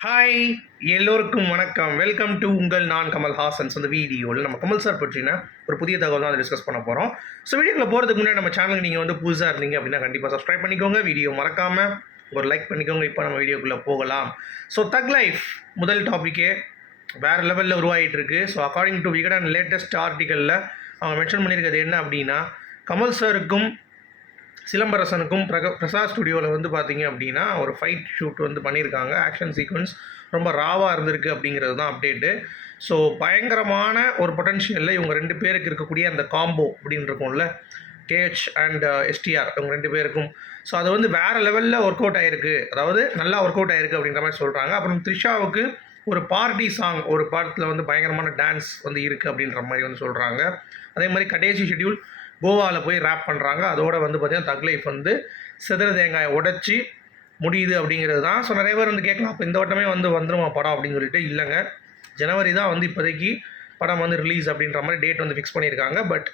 Hi எல்லோருக்கும் வணக்கம். Welcome to உங்கள் நான் கமல் ஹாசன்ஸ் அந்த வீடியோவில் நம்ம கமல் சார் பற்றின ஒரு புதிய தகவல் தான் டிஸ்கஸ் பண்ண போகிறோம் ஸோ வீடியோவில் போகிறதுக்கு முன்னாடி நம்ம சேனலுக்கு நீங்கள் வந்து புதுசாக இருந்தீங்க அப்படின்னா கண்டிப்பாக சப்ஸ்கிரைப் பண்ணிக்கோங்க. வீடியோ மறக்காமல் ஒரு லைக் பண்ணிக்கோங்க. இப்போ நம்ம வீடியோக்குள்ளே போகலாம். ஸோ தக் லைஃப் முதல் டாப்பிக்கே வேறு லெவலில் உருவாகிட்டு இருக்கு. So according to Vikatan latest ஆர்டிக்கலில் அவங்க மென்ஷன் பண்ணியிருக்கிறது என்ன அப்படின்னா கமல் சாருக்கும் சிலம்பரசனுக்கும் பிரக பிரசாத் ஸ்டுடியோவில் வந்து பார்த்தீங்க அப்படின்னா ஒரு ஃபைட் ஷூட் வந்து பண்ணியிருக்காங்க. ஆக்ஷன் சீக்வன்ஸ் ரொம்ப ராவாக இருந்திருக்கு அப்படிங்கிறது தான் அப்டேட்டு ஸோ பயங்கரமான ஒரு பொட்டன்ஷியலில் இவங்க ரெண்டு பேருக்கு இருக்கக்கூடிய அந்த காம்போ அப்படின்னு இருக்கும்ல கேஹெச் அண்ட் எஸ்டிஆர் இவங்க ரெண்டு பேருக்கும். ஸோ அது வந்து வேறு லெவலில் ஒர்க் அவுட் ஆகிருக்கு அதாவது நல்லா ஒர்க் அவுட் ஆகிருக்கு அப்படின்ற மாதிரி சொல்கிறாங்க அப்புறம் த்ரிஷாவுக்கு ஒரு பார்ட்டி சாங் ஒரு படத்தில் வந்து பயங்கரமான டான்ஸ் வந்து இருக்குது அப்படின்ற மாதிரி வந்து சொல்கிறாங்க அதே மாதிரி கடைசி ஷெட்யூல் கோவாவில் போய் ரேப் பண்ணுறாங்க அதோட வந்து பார்த்திங்கன்னா தக் லைஃப் வந்து சிதற தேங்காயை உடச்சி முடியுது அப்படிங்கிறது தான். ஸோ நிறைய பேர் வந்து கேட்கலாம் அப்போ இந்த வட்டமே வந்து வந்துருமா படம் அப்படின்னு சொல்லிட்டு? இல்லைங்க. ஜனவரி தான் வந்து இப்போதைக்கு படம் வந்து ரிலீஸ் அப்படின்ற மாதிரி டேட் வந்து ஃபிக்ஸ் பண்ணியிருக்காங்க. பட்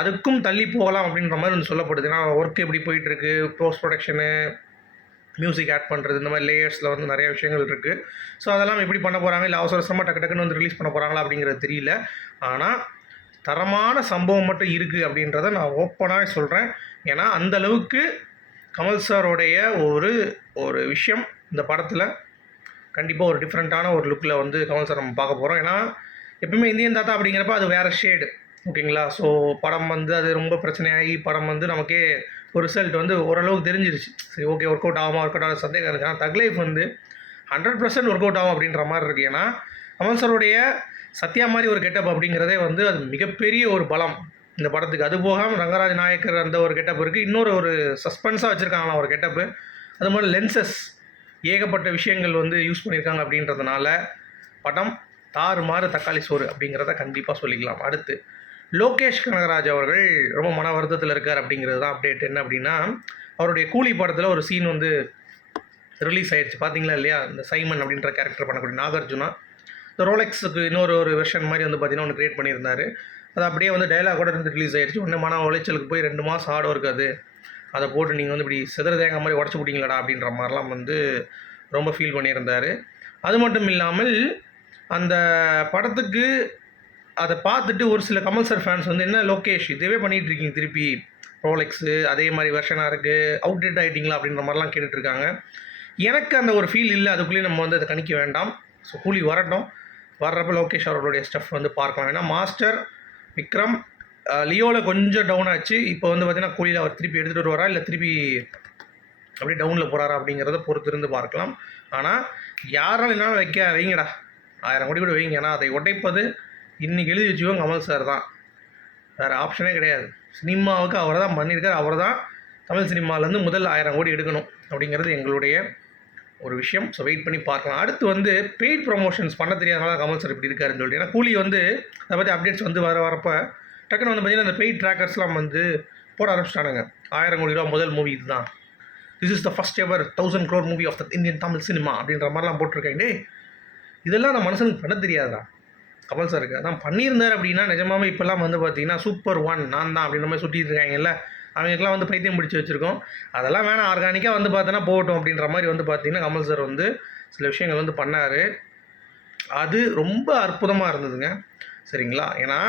அதுக்கும் தள்ளி போகலாம் அப்படின்ற மாதிரி வந்து சொல்லப்படுது. ஏன்னா ஒர்க் எப்படி போயிட்டுருக்கு? போஸ்ட் ப்ரொடக்ஷனு மியூசிக் ஆட் பண்ணுறது இந்த மாதிரி லேயர்ஸில் வந்து நிறைய விஷயங்கள் இருக்குது ஸோ அதெல்லாம் எப்படி பண்ண போகிறாங்க இல்லை அவசரமாக டக்கு டக்குன்னு வந்து ரிலீஸ் பண்ண போகிறாங்களா அப்படிங்கிறது தெரியல. ஆனால் தரமான சம்பவம் மட்டும் இருக்குது அப்படின்றத நான் ஓப்பனாக சொல்கிறேன் ஏன்னா அந்த அளவுக்கு கமல் சாரோடைய ஒரு ஒரு விஷயம் இந்த படத்தில் கண்டிப்பாக ஒரு டிஃப்ரெண்ட்டான ஒரு லுக்கில் வந்து கமல் சார் நம்ம பார்க்க போகிறோம் ஏன்னா எப்பவுமே இந்தியன் தாத்தா அப்படிங்கிறப்ப அது வேறு ஷேடு ஓகேங்களா? ஸோ படம் வந்து அது ரொம்ப பிரச்சனையாகி படம் வந்து நமக்கே ஒரு ரிசல்ட் வந்து ஓரளவுக்கு தெரிஞ்சிருச்சு. சரி ஓகே ஒர்க் அவுட் ஆகுமா ஒர்க் அவுட் ஆக சந்தேகம் இருக்குது ஆனால் தக் லைஃப் வந்து ஹண்ட்ரட் பர்சன்ட் ஒர்க் அவுட் ஆகும் அப்படின்ற மாதிரி இருக்குது ஏன்னா கமல் சாருடைய சத்யா மாதிரி ஒரு கெட்டப் அப்படிங்கிறதே வந்து அது மிகப்பெரிய ஒரு பலம் இந்த படத்துக்கு. அது போக ரங்கராஜ் நாயக்கர் அந்த ஒரு கெட்டப் இருக்குது இன்னொரு ஒரு சஸ்பென்ஸாக வச்சுருக்காங்களாம் ஒரு கெட்டப்பு அது மாதிரி லென்சஸ் ஏகப்பட்ட விஷயங்கள் வந்து யூஸ் பண்ணியிருக்காங்க அப்படின்றதுனால படம் தாறு மாறு தக்காளி சோறு அப்படிங்கிறத கண்டிப்பாக சொல்லிக்கலாம். அடுத்து லோகேஷ் கனகராஜ் அவர்கள் ரொம்ப மன வருத்தத்தில் இருக்கார் அப்படிங்கிறது தான் அப்டேட் என்ன அப்படின்னா அவருடைய கூலி படத்தில் ஒரு சீன் வந்து ரிலீஸ் ஆயிடுச்சு பார்த்தீங்களா இல்லையா? இந்த சைமன் அப்படின்ற கேரக்டர் பண்ணக்கூடிய நாகார்ஜுனா. இந்த ரோலெக்ஸுக்கு இன்னொரு ஒரு வெர்ஷன் மாதிரி வந்து பார்த்தீங்கன்னா ஒன்று க்ரியேட் பண்ணியிருந்தார். அது அப்படியே வந்து டைலாக் கூட இருந்து ரிலீஸ் ஆகிடுச்சு ஒன்று மன உளைச்சலுக்கு போய் ரெண்டு மாதம் ஆடம் இருக்காது அதை. போட்டு நீங்கள் வந்து இப்படி சிதற தேங்காய் மாதிரி உடச்சி விட்டீங்களடா அப்படின்ற மாதிரிலாம் வந்து ரொம்ப ஃபீல் பண்ணியிருந்தார். அது மட்டும் இல்லாமல் அந்த படத்துக்கு அதை பார்த்துட்டு ஒரு சில கமல் சார் ஃபேன்ஸ் வந்து என்ன லோகேஷ் இதுவே பண்ணிகிட்டு இருக்கீங்க திருப்பி? ரோலெக்ஸு அதே மாதிரி வெர்ஷனாக இருக்குது அவுடேட் ஆகிட்டிங்களா அப்படின்ற மாதிரிலாம் கேட்டுட்ருக்காங்க எனக்கு அந்த ஒரு ஃபீல் இல்லை. அதுக்குள்ளேயே நம்ம வந்து அதை கணிக்க வேண்டாம். ஸோ கூலி வரட்டும். வர்றப்ப லோகேஷ் அவர்களுடைய ஸ்டெஃப் வந்து பார்க்கலாம். ஏன்னா மாஸ்டர் விக்ரம் லியோவில் கொஞ்சம் டவுன் ஆச்சு. இப்போ வந்து பார்த்தீங்கன்னா கூலியில் அவர் திருப்பி எடுத்துகிட்டு வருவாரா? இல்லை திருப்பி அப்படியே டவுனில் போகிறாரா அப்படிங்கிறத பொறுத்து இருந்து பார்க்கலாம். ஆனால் யாராலும் என்னால் வைக்க வைங்கடா. ஆயிரம் கோடி கூட வைங்க. ஏன்னா அதை உடைப்பது இன்றைக்கி எழுதி வச்சுக்கோங்க கமல் சார் தான். வேறு ஆப்ஷனே கிடையாது. சினிமாவுக்கு அவர் தான் பண்ணியிருக்கார். அவர் தான் தமிழ் சினிமாவிலேருந்து முதல் ஆயிரம் கோடி எடுக்கணும் அப்படிங்கிறது எங்களுடைய ஒரு விஷயம். ஸோ வெயிட் பண்ணி பார்க்கலாம். அடுத்து வந்து பெய்ட் ப்ரொமோஷன்ஸ் பண்ண தெரியாதனால கமல் சார் இப்படி இருக்காருன்னு சொல்லிட்டு. ஏன்னா கூலி வந்து அதை பற்றி அப்டேட்ஸ் வந்து வர வரப்போ டக்குன்னு வந்து பார்த்தீங்கன்னா அந்த பெய்ட் ட்ராக்கர்ஸ்லாம் வந்து போட ஆரம்பிச்சிட்டானுங்க. ஆயிரம் கோடி ரூபா முதல் மூவி இதுதான். This is the first ever thousand crore movie of the Indian Tamil cinema அப்படின்ற மாதிரிலாம் போட்டிருக்கேன் டே இதெல்லாம் நான் மனுஷனுக்கு பண்ண தெரியாதா? கமல் சாருக்கு அதான் பண்ணியிருந்தார் அப்படின்னா நிஜமாவே இப்போல்லாம் வந்து பார்த்தீங்கன்னா சூப்பர் ஒன் நான் தான் அப்படின்ற மாதிரி சுட்டிட்டு இருக்காங்கல்ல. அவங்களுக்குலாம் வந்து பைத்தியம் பிடிச்சி வச்சுருக்கோம். அதெல்லாம் வேணாம். ஆர்கானிக்காக வந்து பார்த்தோன்னா போகட்டும் அப்படின்ற மாதிரி வந்து பார்த்திங்கன்னா கமல் சார் வந்து சில விஷயங்கள் வந்து பண்ணார். அது ரொம்ப அற்புதமாக இருந்ததுங்க. சரிங்களா? ஏன்னா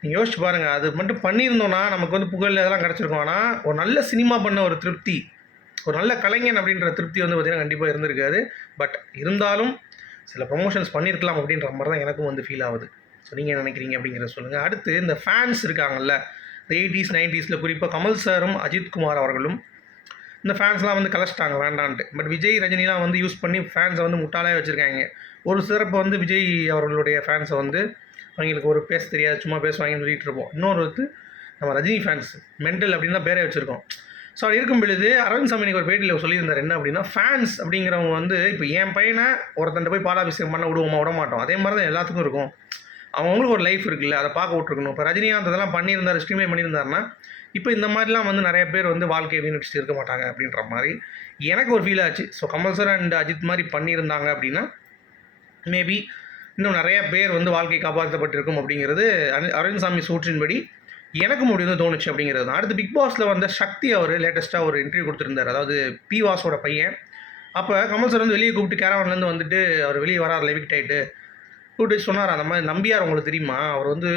நீங்கள் யோசிச்சு பாருங்கள் அது மட்டும் பண்ணியிருந்தோன்னா நமக்கு வந்து புகழ் இதெல்லாம் கிடச்சிருக்கும். ஆனால் ஒரு நல்ல சினிமா பண்ண ஒரு திருப்தி ஒரு நல்ல கலைஞன் அப்படின்ற திருப்தி வந்து பார்த்திங்கன்னா கண்டிப்பாக இருந்திருக்காது. பட் இருந்தாலும் சில ப்ரொமோஷன்ஸ் பண்ணியிருக்கலாம் அப்படின்ற மாதிரி தான் எனக்கும் வந்து ஃபீல் ஆகுது. ஸோ நீங்கள் நினைக்கிறீங்க அப்படிங்கிறத சொல்லுங்கள் அடுத்து இந்த ஃபேன்ஸ் இருக்காங்கல்ல எயிட்டிஸ் நைன்டிஸில் குறிப்பாக கமல் சாரும் அஜித் குமார் அவர்களும் இந்த ஃபேன்ஸ்லாம் வந்து கலைச்சிட்டாங்க வேண்டான்ட்டு. பட் விஜய் ரஜினிலாம் வந்து யூஸ் பண்ணி ஃபேன்ஸை வந்து முட்டாளே வச்சுருக்காங்க. ஒரு சிறப்பு வந்து விஜய் அவர்களுடைய ஃபேன்ஸை வந்து அவங்களுக்கு ஒரு பேச தெரியாது சும்மா பேசுவாங்கன்னு சொல்லிட்டு இருப்போம். இன்னொரு வந்து நம்ம ரஜினி ஃபேன்ஸ் மென்டல் அப்படின்னு தான் பேரே வச்சுருக்கோம். ஸோ அப்படி இருக்கும் பொழுது அரவிந்த் சாமி ஒரு பேட்டியில் சொல்லியிருந்தார் என்ன அப்படின்னா ஃபேன்ஸ் அப்படிங்கிறவங்க வந்து இப்போ என் பையனை ஒருத்தன்ட்ட போய் பாலாபிஷேகம் பண்ண விடுவோமா விட மாட்டோம் அதே மாதிரி தான் எல்லாத்துக்கும் இருக்கும். அவங்களுக்கு ஒரு லைஃப் இருக்குல்ல அதை பார்க்க விட்ருக்கணும் இப்போ ரஜினிகாந்த் அதெல்லாம் பண்ணியிருந்தார் ஸ்ட்ரீமே பண்ணியிருந்தாருன்னா இப்போ இந்த மாதிரிலாம் வந்து நிறைய பேர் வந்து வாழ்க்கையை வீணடிச்சுட்டு இருக்க மாட்டாங்க அப்படின்ற மாதிரி எனக்கு ஒரு ஃபீல் ஆச்சு. So Kamal sir and Ajith மாதிரி பண்ணியிருந்தாங்க அப்படின்னா மேபி இன்னும் நிறைய பேர் வந்து வாழ்க்கை காப்பாற்றப்பட்டிருக்கும் அப்படிங்கிறது அரவிந்த் சாமி சூற்றின்படி எனக்கு முடிவு தோணுச்சு அப்படிங்கிறது தான். அடுத்து பிக் பாஸில் வந்த சக்தி அவர் லேட்டஸ்ட்டாக ஒரு இன்டர்வியூ கொடுத்துருந்தார். அதாவது பி வாஸோட பையன். அப்போ கமல் சார் வந்து வெளியே கூப்பிட்டு கேரவன்லேருந்து வந்துட்டு அவர் வெளியே வரார் லெவிக்ட் ஆகிட்டு டூ டேஸ் சொன்னார்? அந்த மாதிரி நம்பியார் உங்களுக்கு தெரியுமா? அவர் வந்து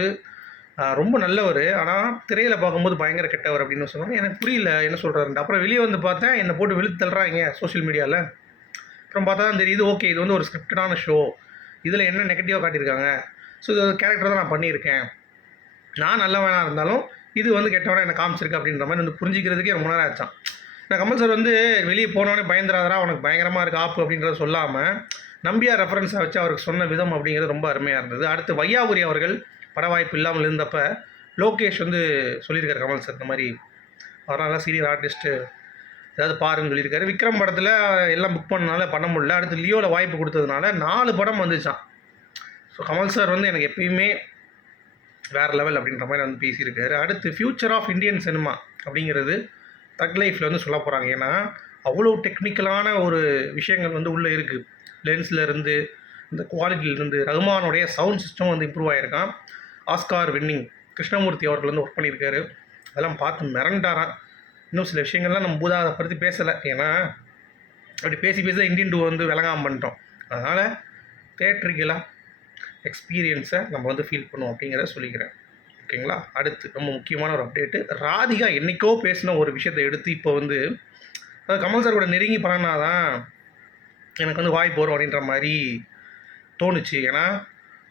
ரொம்ப நல்லவர். ஆனால் திரையில் பார்க்கும்போது பயங்கர கெட்டவர் அப்படின்னு சொன்னாங்க. எனக்கு புரியல என்ன சொல்கிறாருன்ட்டு அப்புறம் வெளியே வந்து பார்த்தேன் என்னை போட்டு வெளுத்து தள்ளுறாங்க சோஷியல் மீடியாவில் அப்புறம் பார்த்தா தான் தெரியுது ஓகே இது வந்து ஒரு ஸ்கிரிப்டடான ஷோ இதில் என்ன நெகட்டிவாக காட்டியிருக்காங்க. ஸோ இது கேரக்டர் தான் நான் பண்ணியிருக்கேன். நான் நல்லவனாக இருந்தாலும் இது வந்து கெட்டவனாக என்னை காமிச்சிருக்கு அப்படின்ற மாதிரி வந்து புரிஞ்சிக்கிறதுக்கே ரொம்ப நேரம் ஆச்சான் நான் கமல் சார் வந்து வெளியே போனோடனே பயந்துராதரா அவனுக்கு பயங்கரமாக இருக்குது ஆப்பு அப்படின்றத சொல்லாமல் நம்பியார் ரெஃபரன்ஸை வச்சு அவருக்கு சொன்ன விதம் அப்படிங்கிறது ரொம்ப அருமையாக இருந்தது. அடுத்து வையாபுரி அவர்கள் பட வாய்ப்பு இல்லாமல் இருந்தப்ப லோகேஷ் வந்து சொல்லியிருக்காரு கமல் சார் இந்த மாதிரி அவரால் சீனியர் ஆர்டிஸ்ட்டு ஏதாவது பாருன்னு சொல்லியிருக்காரு. விக்ரம் படத்தில் எல்லாம் புக் பண்ணனால பண்ண முடியல. அடுத்து லியோவில் வாய்ப்பு கொடுத்ததுனால நாலு படம் வந்துச்சான் ஸோ கமல் சார் வந்து எனக்கு எப்பயுமே வேறு லெவல் அப்படின்ற மாதிரி வந்து பேசியிருக்காரு. அடுத்து ஃப்யூச்சர் ஆஃப் இந்தியன் சினிமா அப்படிங்கிறது தக் லைஃப்பில் வந்து சொல்ல போகிறாங்க ஏன்னா அவ்வளோ டெக்னிக்கலான ஒரு விஷயங்கள் வந்து உள்ளே இருக்குது லென்ஸ்லேருந்து இந்த குவாலிட்டியிலேருந்து ரகுமானுடைய சவுண்ட் சிஸ்டம் வந்து இம்ப்ரூவ் ஆகிருக்கான் ஆஸ்கார் வின்னிங் கிருஷ்ணமூர்த்தி அவர்கள் வந்து ஒர்க் பண்ணியிருக்காரு. அதெல்லாம் பார்த்து மிரண்டாராம். இன்னும் சில விஷயங்கள்லாம் நம்ம பூதாகப்படுத்தி பேசலை. ஏன்னா அப்படி பேசி பேசி தான் இந்தியன் டூ வந்து விளங்காமல் பண்ணிட்டோம். அதனால் தேட்ரிக்கலாக எக்ஸ்பீரியன்ஸை நம்ம வந்து ஃபீல் பண்ணுவோம் அப்படிங்கிறத சொல்லிக்கிறேன். ஓகேங்களா? அடுத்து ரொம்ப முக்கியமான ஒரு அப்டேட்டு ராதிகா என்றைக்கோ பேசின ஒரு விஷயத்தை எடுத்து இப்போ வந்து அதாவது கமல் சார் கூட நெருங்கி பண்ணனாதான் எனக்கு வந்து வாய்ப்பு வரும் அப்படின்ற மாதிரி தோணுச்சு. ஏன்னா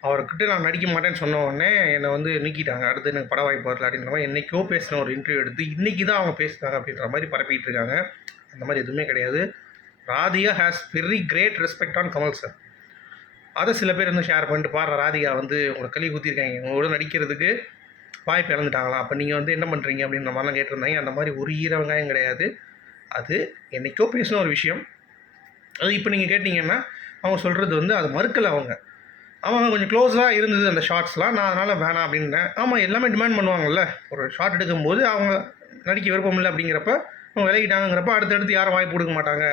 அவர்கிட்ட நான் நடிக்க மாட்டேன்னு சொன்ன உடனே என்னை வந்து நீக்கிட்டாங்க. அடுத்து எனக்கு பட வாய்ப்பு வரல அப்படின்ற மாதிரி என்றைக்கோ பேசின ஒரு இன்டர்வியூ எடுத்து இன்றைக்கி தான் அவங்க பேசுனாங்க அப்படின்ற மாதிரி பரப்பிட்டு இருக்காங்க. அந்த மாதிரி எதுவுமே கிடையாது. Radhika has very great respect on Kamal sir அதை சில பேர் வந்து ஷேர் பண்ணிட்டு பாரு ராதிகா வந்து உங்களை கழுவி குத்திருக்காங்க. உங்களோட நடிக்கிறதுக்கு வாய்ப்பு இழந்துட்டாங்களா? அப்போ நீங்கள் வந்து என்ன பண்ணுறீங்க அப்படின்ற மாதிரிலாம் கேட்டிருந்தாங்க. அந்த மாதிரி ஒரு ஈர வெங்காயம் கிடையாது. அது என்றைக்கோ பேசின ஒரு விஷயம். அது இப்போ நீங்கள் கேட்டிங்கன்னா அவங்க சொல்கிறது வந்து அது மறுக்கலை அவங்க. அவங்க கொஞ்சம் க்ளோஸாக இருந்தது அந்த ஷார்ட்ஸ்லாம் நான் அதனால் வேணாம் அப்படின்னேன். ஆமாம் எல்லாமே டிமாண்ட் பண்ணுவாங்கல்ல. ஒரு ஷார்ட் எடுக்கும்போது அவங்க நடிக்க விருப்பம் இல்லை அப்படிங்கிறப்ப அவங்க விலகிட்டாங்கிறப்ப அடுத்தடுத்து யாரும் வாய்ப்பு கொடுக்க மாட்டாங்க.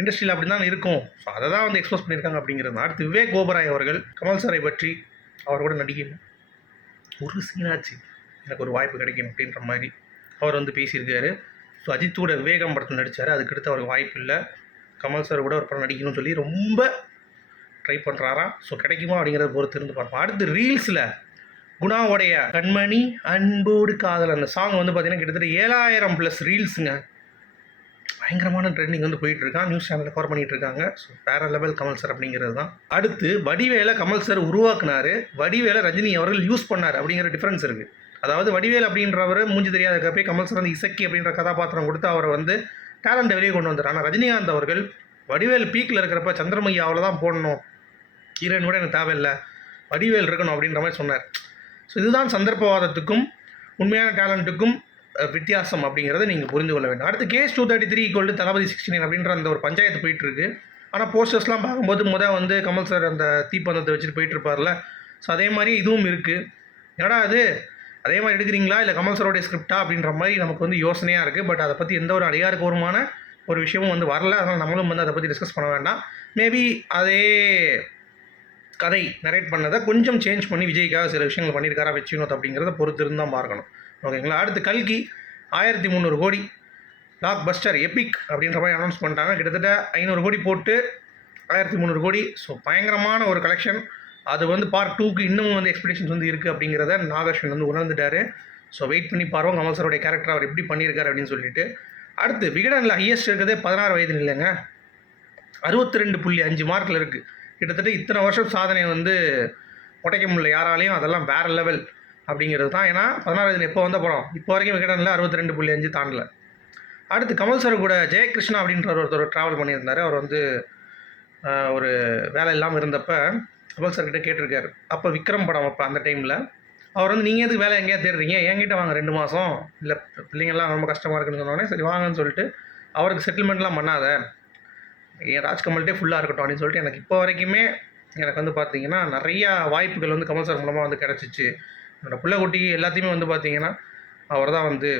இண்டஸ்ட்ரியில் அப்படி தான் இருக்கும். ஸோ அதை தான் வந்து எக்ஸ்போஸ் பண்ணியிருக்காங்க அப்படிங்கிறது அடுத்து விவேக் கோபராய் அவர்கள் கமல் சாரை பற்றி அவர் கூட நடிக்கணும் ஒரு சீனாச்சு. எனக்கு ஒரு வாய்ப்பு கிடைக்கும் அப்படின்ற மாதிரி அவர் வந்து பேசியிருக்காரு. ஸோ அஜித்தோட விவேகம் படத்தில் நடித்தார் அதுக்கடுத்து அவருக்கு வாய்ப்பு இல்லை. கமல் சார் கூட ஒரு படம் நடிக்கணும்னு சொல்லி ரொம்ப ட்ரை பண்ணுறாராம் ஸோ கிடைக்குமா அப்படிங்கிறத பொறுத்து இருந்து பார்ப்போம். அடுத்து ரீல்ஸில் குணாவுடைய கண்மணி அன்போடு காதல். அந்த சாங் வந்து பார்த்தீங்கன்னா கிட்டத்தட்ட ஏழாயிரம் ப்ளஸ் ரீல்ஸுங்க பயங்கரமான ட்ரெண்டிங் வந்து போயிட்டு இருக்கான் நியூஸ் சேனலில் கவர் பண்ணிட்டு இருக்காங்க ஸோ வேற லெவல் கமல் சார் அப்படிங்கிறது தான். அடுத்து வடிவேல கமல் சார் உருவாக்குனாரு. வடிவேல ரஜினி அவர்கள் யூஸ் பண்ணார் அப்படிங்கிற டிஃப்ரென்ஸ் இருக்குது அதாவது வடிவேல் அப்படின்றவர் மூஞ்சி தெரியாத போய் கமல் சார் வந்து இசக்கி அப்படின்ற கதாபாத்திரம் கொடுத்து அவரை வந்து டேலண்ட்டை வெளியே கொண்டு வந்தார். ஆனால் ரஜினிகாந்த் அவர்கள் வடிவேல் பீக்கில் இருக்கிறப்ப சந்திரமையாவில் தான் போடணும். கீரன் கூட எனக்கு தேவையில்லை. வடிவேல் இருக்கணும் அப்படின்ற மாதிரி சொன்னார். ஸோ இதுதான் சந்தர்ப்பவாதத்துக்கும் உண்மையான டேலண்ட்டுக்கும் வித்தியாசம் அப்படிங்கிறத நீங்கள் புரிந்து கொள்ள வேண்டும். அடுத்து case two thirty three equal Thalapathy sixty nine அப்படின்ற அந்த ஒரு பஞ்சாயத்து போயிட்டுருக்கு. ஆனால் போஸ்டர்ஸ்லாம் பார்க்கும்போது முதல் வந்து கமல் சார் அந்த தீப்பந்தத்தை வச்சுட்டு போயிட்டு இருப்பார்ல ஸோ அதே மாதிரி இதுவும் இருக்குது என்னடா அது அதே மாதிரி எடுக்கிறீங்களா? இல்லை கமல் சாரோடைய ஸ்கிரிப்டா அப்படின்ற மாதிரி நமக்கு வந்து யோசனையாக இருக்குது பட் அதை பற்றி எந்த ஒரு அதிகாரப்பூர்வமான ஒரு விஷயமும் வந்து வரல. அதனால் நம்மளும் வந்து அதை பற்றி டிஸ்கஸ் பண்ண வேண்டாம். மேபி அதே கதை நரேட் பண்ணதை கொஞ்சம் சேஞ்ச் பண்ணி விஜய்க்காக சில விஷயங்கள் பண்ணியிருக்காரா வச்சுனோத் அப்படிங்கிறத பொறுத்து இருந்து தான் பார்க்கணும். ஓகேங்களா? அடுத்து கல்கி ஆயிரத்தி முந்நூறு கோடி. லாக் பஸ்டர் எபிக் அப்படின்ற மாதிரி அனௌன்ஸ் பண்ணிட்டாங்க. கிட்டத்தட்ட ஐநூறு கோடி போட்டு ஆயிரத்தி முந்நூறு கோடி. ஸோ பயங்கரமான ஒரு கலெக்ஷன் அது வந்து பார்ட் டூக்கு இன்னமும் வந்து எக்ஸ்பெக்டேஷன்ஸ் வந்து இருக்குது அப்படிங்கிறத நாகர்ஷன் வந்து உணர்ந்துட்டாரு. ஸோ வெயிட் பண்ணி பாருவோம் கமல் சாரோடைய கேரக்டர் அவர் எப்படி பண்ணியிருக்காரு அப்படின்னு சொல்லிட்டு. அடுத்து விகடனில் ஹையஸ்ட் இருக்கிறதே பதினாறு வயது இல்லைங்க. அறுபத்தி ரெண்டு புள்ளி அஞ்சு மார்க்கில் இருக்குது கிட்டத்தட்ட இத்தனை வருஷம் சாதனை வந்து உடைக்க முடியல யாராலையும். அதெல்லாம் வேறு லெவல் அப்படிங்கிறது தான். ஏன்னா பதினாறு எப்போ வந்த படம் இப்போ வரைக்கும் விகடனில் அறுபத்தி ரெண்டு புள்ளி அஞ்சு தாண்டல. அடுத்து கமல் சார் கூட ஜெயகிருஷ்ணா அப்படின்ற ஒருத்தர் ட்ராவல் பண்ணியிருந்தார். அவர் வந்து ஒரு வேலை இல்லாமல் இருந்தப்ப கமல் சார்கிட்ட கேட்டிருக்காரு. அப்போ விக்ரம் படம் அப்போ அந்த டைமில் அவர் வந்து நீங்கள் எதுக்கு வேலை எங்கேயா தேடுறீங்க? என்கிட்ட வாங்க ரெண்டு மாதம் இல்லை பிள்ளைங்கள்லாம் ரொம்ப கஷ்டமாக இருக்குன்னு சொன்னோடனே சரி வாங்கன்னு சொல்லிட்டு அவருக்கு செட்டில்மெண்ட்லாம் பண்ணாத. என் ராஜ்கமல்கிட்டே ஃபுல்லாக இருக்கட்டும் அப்படின்னு சொல்லிட்டு எனக்கு இப்போ வரைக்குமே எனக்கு வந்து பார்த்தீங்கன்னா நிறையா வாய்ப்புகள் வந்து கமல் சார் மூலமாக வந்து கிடச்சிச்சு. என்னோடய பிள்ளைக்குட்டிக்கு எல்லாத்தையுமே வந்து பார்த்தீங்கன்னா அவர் தான் வந்து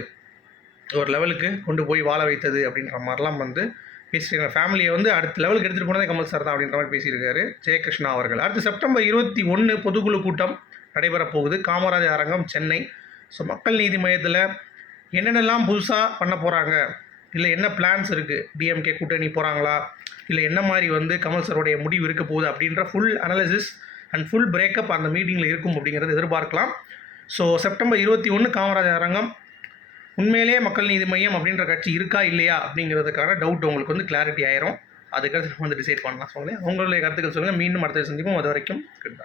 ஒரு லெவலுக்கு கொண்டு போய் வாழ வைத்தது அப்படின்ற மாதிரிலாம் வந்து பேசியிருக்காங்க ஃபேமிலியை வந்து அடுத்த லெவலுக்கு எடுத்துகிட்டு போனதே கமல் சார் தான் அப்படின்ற மாதிரி பேசியிருக்காரு. ஜெயகிருஷ்ணா அவர்கள். அடுத்து செப்டம்பர் இருபத்தி ஒன்று பொதுக்குழு கூட்டம் நடைபெறப் போகுது. காமராஜர் அரங்கம் சென்னை. ஸோ மக்கள் நீதி மையத்தில் என்னென்னலாம் புதுசாக பண்ண போகிறாங்க இல்லை என்ன பிளான்ஸ் இருக்குது டிஎம்கே கூட்டணி போகிறாங்களா இல்லை என்ன மாதிரி வந்து கமல் சரோடைய முடிவு இருக்க போகுது அப்படின்ற full analysis and full breakup அந்த மீட்டிங்கில் இருக்கும் அப்படிங்கிறத எதிர்பார்க்கலாம். ஸோ செப்டம்பர் இருபத்தி ஒன்று காமராஜர் அரங்கம் உண்மையிலேயே மக்கள் நீதி மையம் அப்படின்ற கட்சி இருக்கா இல்லையா அப்படிங்கிறதுக்கான டவுட் உங்களுக்கு வந்து கிளாரிட்டி ஆயிரும். அதுக்கடுத்து வந்து டிசைட் பண்ணலாம். சொல்லுங்கள் உங்களுடைய கருத்துக்கள் சொல்லுங்கள் மீண்டும் அடுத்த சந்திப்போம். அது வரைக்கும் குட்